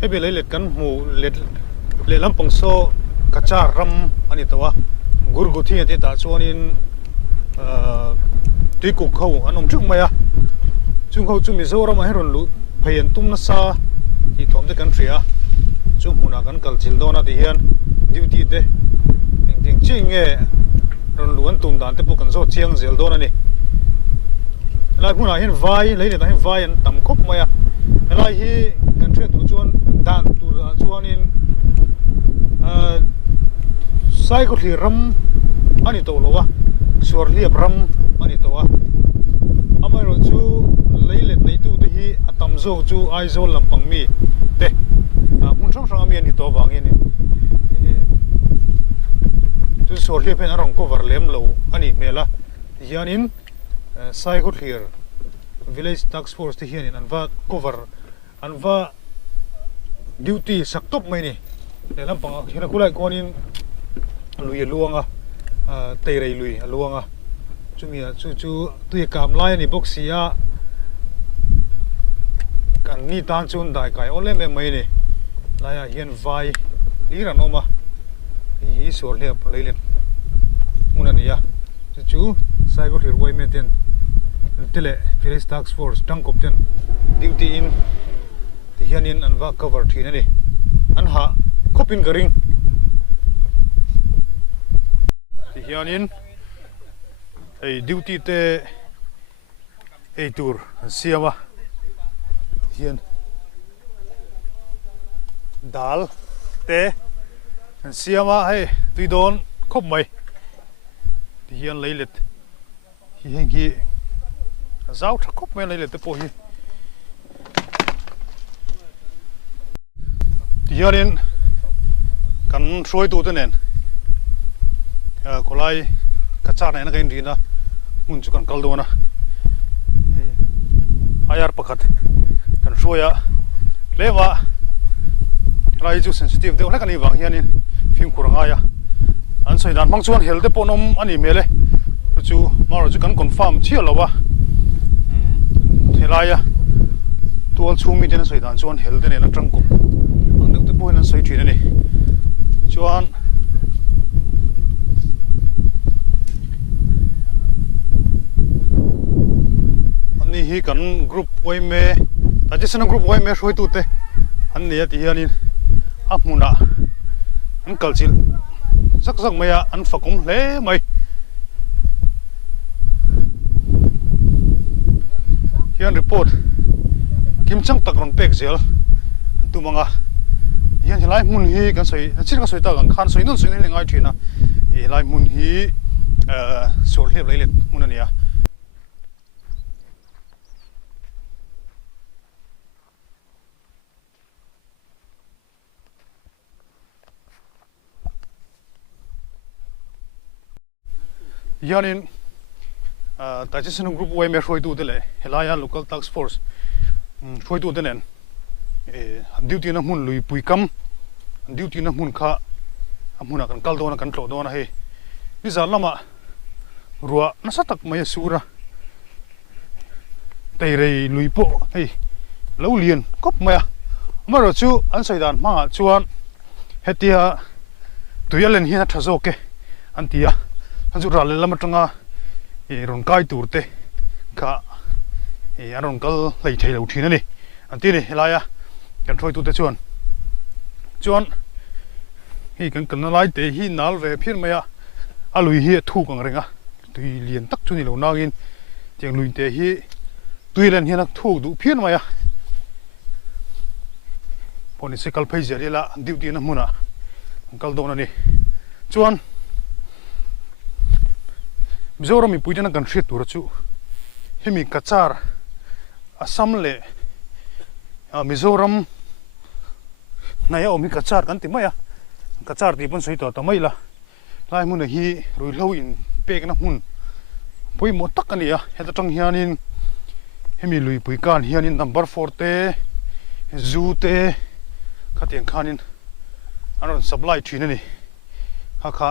hemi lấy lết cắn mù lết lắm bằng số kacha ram anh tawh Gurguthi thì ta cho nên tuy cục khâu anh ông trước mày à chung khâu chung Mizoram mà hết rồi lũ phải hiện tum nó sa thì thom tới country à chung muna kan culture đó na thì hian duty thế tiếng chinh nghe rồi lũ anh tum đàn tới bộ kan số chiang zel đó này lại muna hian vai lấy để ta hian vai anh tầm khop mày à lại hi country tụ chuan đàn tụ chuan in Saikhawthlir ram ani tawh lowa Saikhawthlir ram ani tawh amai ro chu leilet nei tu te hi atam zo chu aizol lampang mi te mun sang sang ami ani to awangin chu Saikhawthlir pen arong cover lem lo ani mela hianin Saikhawthlir village task force te hianin anwa cover anwa duty saktop mai ni le lampang hina kulai konin lui luang à tây rây lui luang à chú mi chú tui cảm lai ni boxia kan ni tan chun dai kai ole me mai ni laia hian vai li ran oma hi sor le leilen munania chú Saikhawthlir wai me ten tele village task force tangkop ten duty in ti hianin anwa cover thina ni an ha khopin garing hianin ei duty te ei tur siama hian dal te siama hei tui don khop mai hian leilet hi hi zau tha khop mai leilet te po hi hianin kan soi tu te nen kolai kacha này nó cái gì đó muốn chụp con câu na ayar pakat kan soya lewa lai chu sensitive de cái này vàng hian in phim kurang aya an soi dan mang chuan hel te ponom ani mele chu maro chu kan confirm chia lawa helaya tual chu mi den soi dan chuan hel te ne na tang ko ang de te poin an soi thin ani chuan hi kan group wai me ta je sana group wai me soi tu te an ne ti hianin apmuna an kalchil sak sak maya an fakum hle mai hian report kim chang tak ron pek zel tu manga hian helai mun hi kan soi chir ka soi ta kan khan soi nun soi ni ngai thina e lai mun hi sol heb leilet munania hianin ta je sanu group wai me roi tu de le helaya local task force roi tu de nen duty na mun lui puikam duty na mun kha amuna kan kal do na kan tlo do na he ni za lama ruwa na satak mai sura tei rei lui po hei lo lian kop maya maro chu an saidan ma chuan hetia tuyalen hi na thazo ke antia anju ral lama tanga e ron kai turte ka e aron kal lei thei lo thina ni anti ni helaya kan thoi tu te chuan hi kan lai te hi nal ve phir maya alui hi thu kang renga tui lian tak chu ni lo nangin tiang lui te hi tui len hi nak thu du phir maya poni se kal phei zeri la duty na muna kal do na ni chuan Mizoram mi puitana kan hriat tur chu hemi kachar Assam le Mizoram naya omi kachar kan ti maya kachar ti pon soi to tamai la lai mun hi rui lo in pek na mun pui mo tak ania heta tang hianin hemi lui pui kan hianin number 4 te zu te khatiang khanin aron supply thina ni kha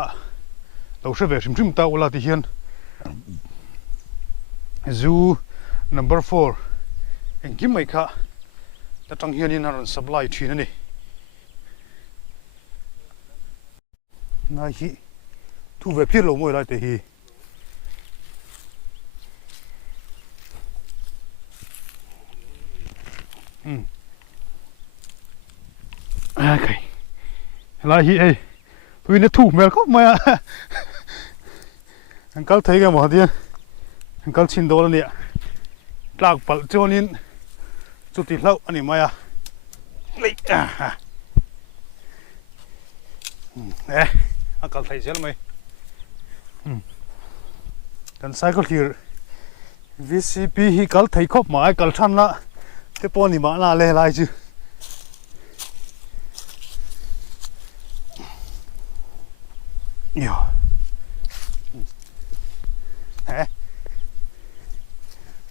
lo se ve rim ta wala ti hian zoo number 4 engmah kha atang hian in aron supply thin ani nai hi thu ve phir lo moi lai te hi okay lai hi ei tui ne thu mel khop mai uncle thấy cái mỏ tiên uncle xin đồ nè lạc bal cho nên chút thịt lâu anh em mày lấy nè uncle thấy chưa mày cần Saikhawthlir VCP hi uncle thấy khóc mà uncle chăn la cái pon này mà là lê lại chứ nhiều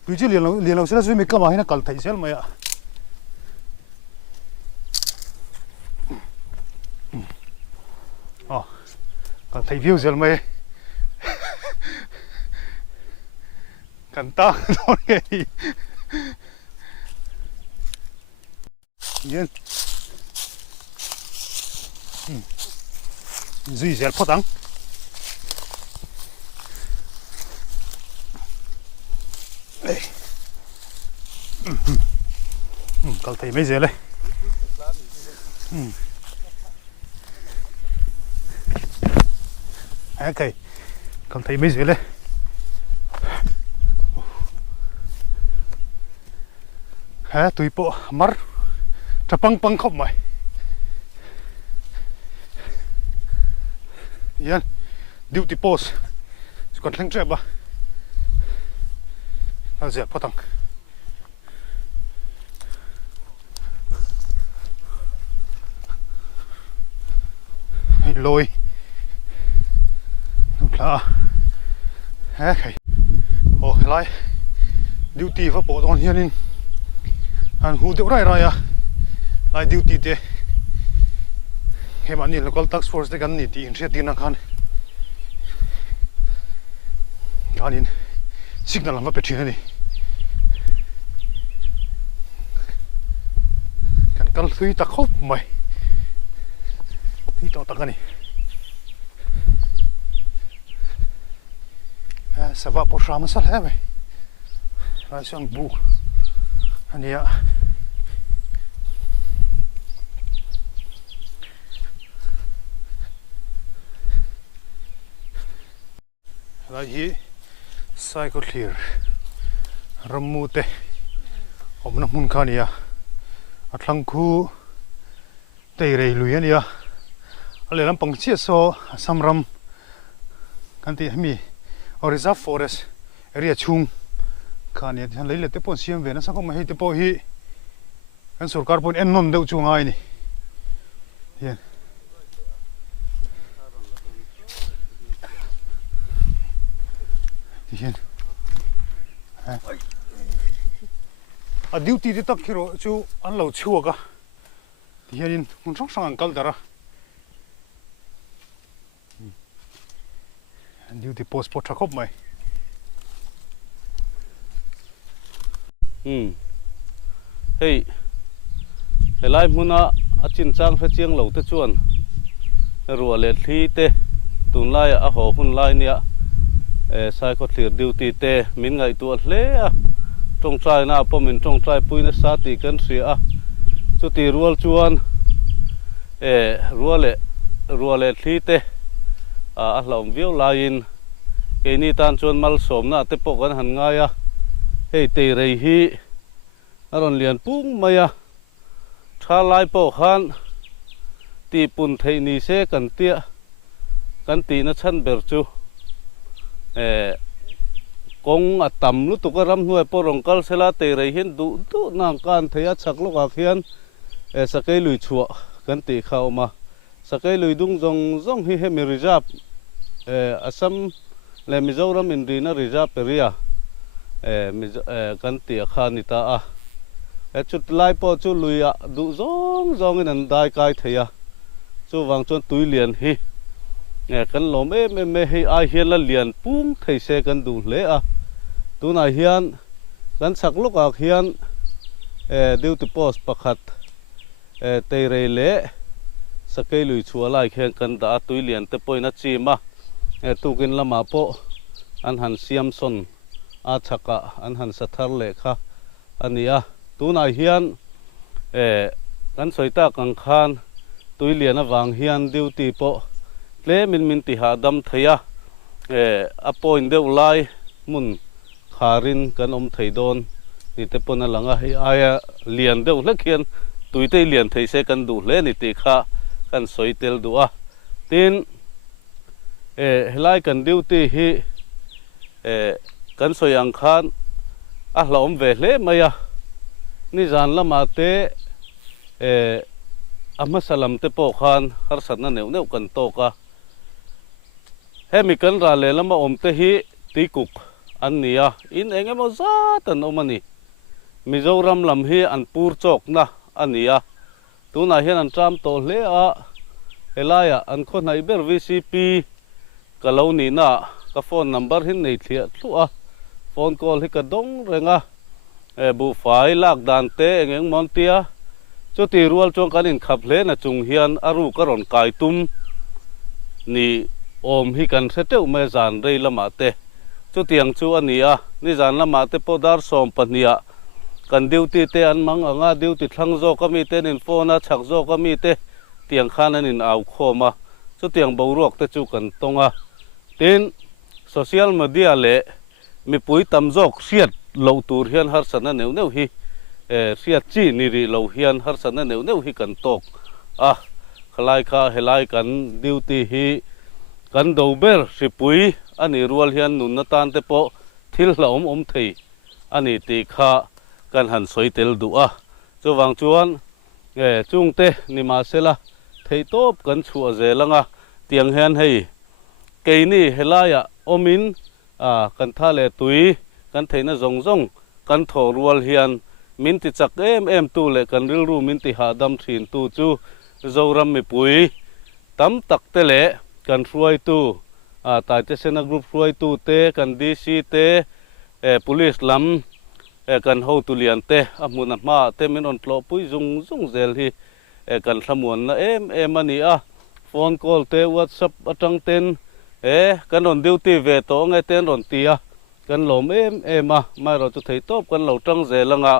tuy chứ liền lâu sẽ là duy mình cầm hay là cần thấy xel mày ạ cần thấy view xel mày cần ta thôi cái yên duy xel phát tăng cần thấy mấy giờ đây ok cần thấy mấy giờ đây hả tụi bộ mar chả băng khóc mày yên duty post còn thằng trẻ ba là dẹp phát tăng lôi là hả cái lại duty phát bộ toàn hiền anh hú tiêu ra à lại duty thế cái bạn nhìn local task force để gần nị thì sẽ tin năng khăn cái nhìn signal làm việc chuyện này cần suy ta khóc mày tao tao cái này ça va pour ça mà sao thế mày lại sang bu annia lại hi Saikhawthlir rammu te dinhmun khania athlang khu tei rei lui ania ale lam pang chia so Assam ram kan ti hemi reserve forest area chung khania than lấy le te pon siam ve na sang ko ma hi te po hi kan sawrkar pon en nom deuh chung ai ni hian hian a duty te tak khiro chu an lo chuaka hianin mun sang sang kal dara duty post po thakop mai hey helai muna achin chang phe chiang lo te chuan ruwa le thli te tun lai a ho hun lai nia Saikhawthlir duty te min ngai tu hle a trong trai na po min trong trai pui na sa ti kan ria chu ti rual chuan ruwa le thli te a hlom viau lain ke ni tan chuan mal som na te po kan han ngai a hei te rei hi aron lian pung maya tha lai po khan ti pun thei ni se kan tia kan ti na chan ber chu kong atam lu tu ka ram nuai po rong kal sela te rei hin du nang kan theya chak lo ka khian sakai lui chua kan ti khaw ma sakai lui dung zong hi hemi reserve Assam le Mizoram inrinna reserve area kan ti khanita a chut lai po chu luya du zong in an dai kai theya chu wang chon tui lian hi kan lo me hi ai hian la lian pung thei se kan du hle a tunah hian kan sak luka hian duty post pakhat tei rei le sakei lui chua lai khen kan da tui lian te poina chima tukin lama po an han siam son a chaka an han sathar le kha ania tunah hian kan soita kang khan tui lian awang hian duty po tle min ti ha dam theia a point deuh lai mun kharin kan om thei don ni te pona langa hi aya lian deuh hlek hian tuite lian thei se kan du hle ni ti kha kan soitel du a tin helai kan duty hi kan soyang khan a hlom ve hle maya ni zan lama te ama salam te po khan har satna neu kan to ka hemi kan ra le lama om te hi tikuk annia in engemaw zatan omani Mizoram lam hi an pur chok na ania tunah hian an tram to hle a laia an kho nai ber VCP kalo ni na ka phone number hin nei thlia thua phone call hi ka dong renga bu fai lak dan te engeng montia chuti rual chong kan in khap hle na chung hian aru karon kai tum ni om hi kan seteu me zan rei lama te chutiang chu ania ni zan lama te podar som pania kan duty te an mang anga duty thlang zo kami te nin phone a chak zo kami te tiang khan an in au khoma chutiang boruak te chu kan tonga tin social media le mi pui tam jok riat lo tur hian har sana neu hi riat chi ni ri lo hian har sana neu hi kan tok a khalai kha helai kan duty hi kan dober sipui ani rual hian nun na tan te po thil hlom om thei ani ti kha kan han soitel du a chuvang chuan chung te ni ma sela thei top kan chu a zelanga tiang hian hei keini helaya omin kan tha le tui kan theina zawng kan tho rual hian min ti chak em tu le kan ril ru min ti ha dam thin tu chu zoram mi pui tam tak te le kan ruai tu tai te sena group ruai tu te kan DC te police lam kan ho tu lian te amun ma te min on tlo pui zung zel hi kan thamuan na em ani a phone call te WhatsApp atang ten kan on duty ve to nge ten ron tia kan lom em mai ro chu thei top kan lo tang zelanga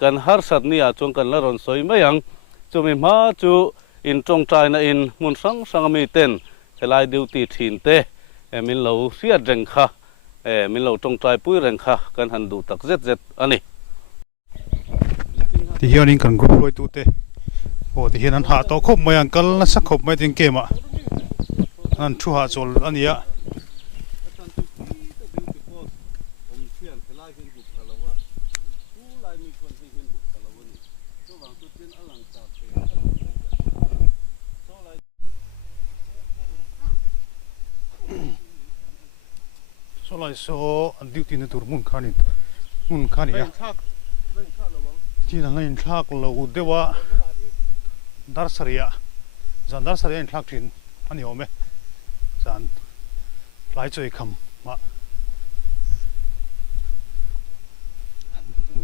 kan har sat ni a chung kan la ron soi mayang chumi ma chu in tong trai na in mun sang mi ten helai duty thin te min lo riat reng kha min lo tong trai pui reng kha kan han du tak zet ani ti hian in kan group loi tu te ti hian an ha to khop mai an kal na sak khop mai tin kema an thu ha chol ania so lai so an duty na tur mun khani ya ti na lain thak lo dewa dar saria zan dar saria in thak thin ani ome zan lai choi kham ma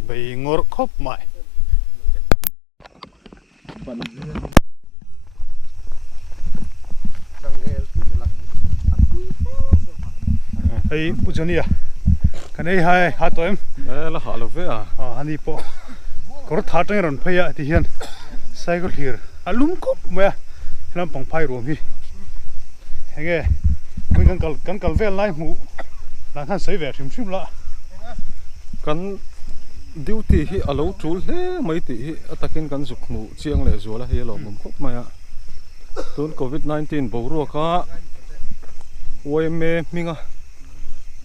bei ngor khop mai hey ujania kan ei hai ha to em la halo ve ani po kor tha tang ron phaya ti hian Saikhawthlir alum ko ma lam pang phai rom hi henge mi kan kal vel lai mu lang han sei ve thim la kan duty hi alo tul hle mai ti hi atakin kan zuk mu chiang le zola hi lo mum khop maya tun COVID-19 boru ka oime minga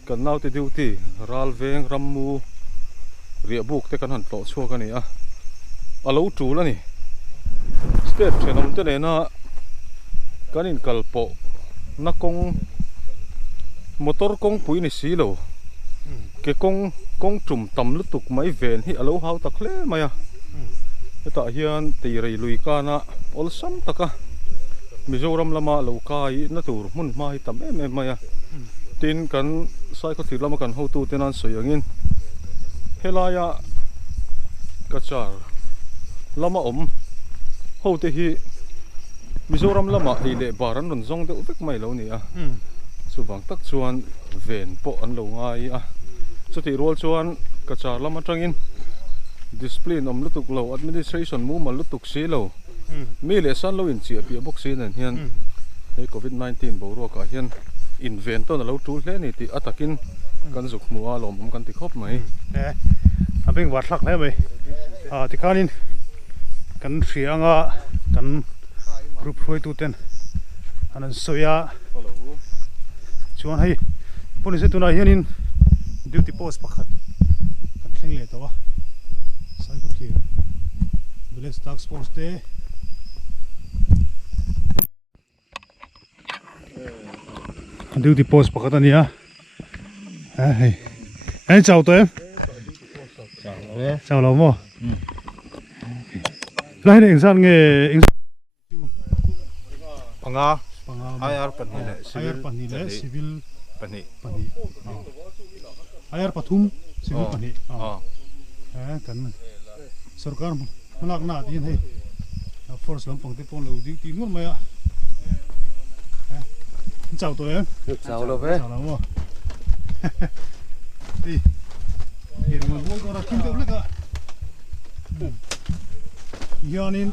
kan nau te duty ral veng rammu ria buk te kan han to chua ka ni a alo tul ani state thenom te na kanin kalpo na kong motor kong pui ni silo ke kong tum tam lutuk mai ven hi alo hau tak hle maya eta hian te rei lui kana ol sam taka Mizoram lama lo kai na tur mun ma hi tam em maya tin kan Saikhawthlir lama kan ho tu tenan soyangin helaya kachar lama ho te hi Mizoram lama hi le baran ron zong deuh vek mai lo ni a chubang tak chuan ven po an lo ngai a chuti rol chuan kachar lama atangin display nom lutuk lo administration mu mal lutuk si lo mi le san lo in chi pi box sin an hian he covid-19 bo ro ka hian invento na lo tu hle ni ti atakin kan zuk mu a lom kan ti khop mai abeng wat lak le mai ti kanin kan rianga kan group roi tu ten anan soya chuan hei police tunah hianin duty post pakhat kan thleng le tawa Saikhawthlir village task force te duty post pakhat ania hei chào tụi em chào lâu mo lại này insan nghe panga ayar pani le civil pani ayar pathum civil pani kan sawrkar malak na tin hei force lampang te pon lo dik ti nur maya chào tụi em chào lâu về chào lâu đi hiện mà vuông có ra kim tiêu lắc à hianin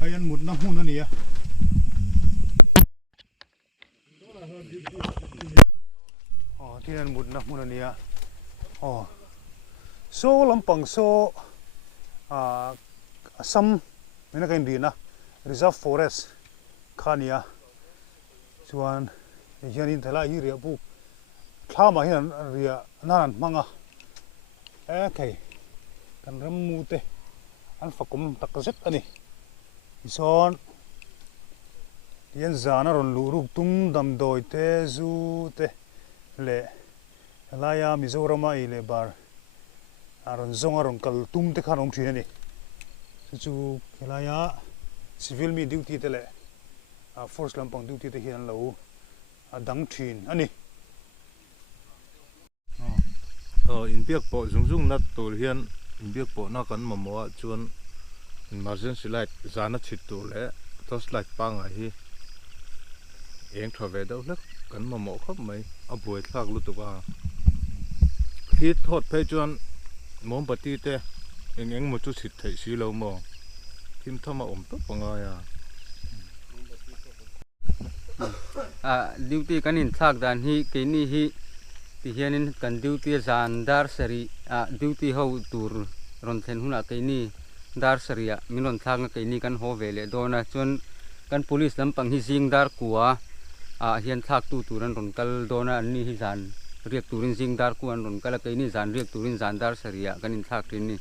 hay ăn một năm hun anh nhỉ thì ăn một năm hun anh nhỉ so lampang so Assam mình cái inrinna Reserve Forest khania chuan hianin thala hi ria bu thlama hian ria nan manga okay kan rammu te an fakum takzet ani son yen zana ron lu ruk tum dam doi te zu te le laia Mizoram ai le bar aron zong aron kal tum te khanom thina ni chu laia civil mi duty te le force lampang duty te hian lo dang thin ani in biak po zung nat tur hian in biak po na kan mamoa chuan emergency light zana chit tur le torch light pa nga hi eng thave do hlek kan mamo khop mai a buai thak lu tu ba hi thot phe chuan mombati te eng mo chu chit thei si lo mo kim thama to panga ya duty kan in thak dan hi ke ni hi ti hianin kan duty zan dar sari duty ho tur ron then huna ke ni dar saria minon thak ke ni kan ho vele dona chun kan police lampang hi jing dar kuwa hian thak tu turan ron kal dona anni hi zan riek turin jing dar ku an ron kala ke ni zan riek turin zan dar saria kan in thak rin ni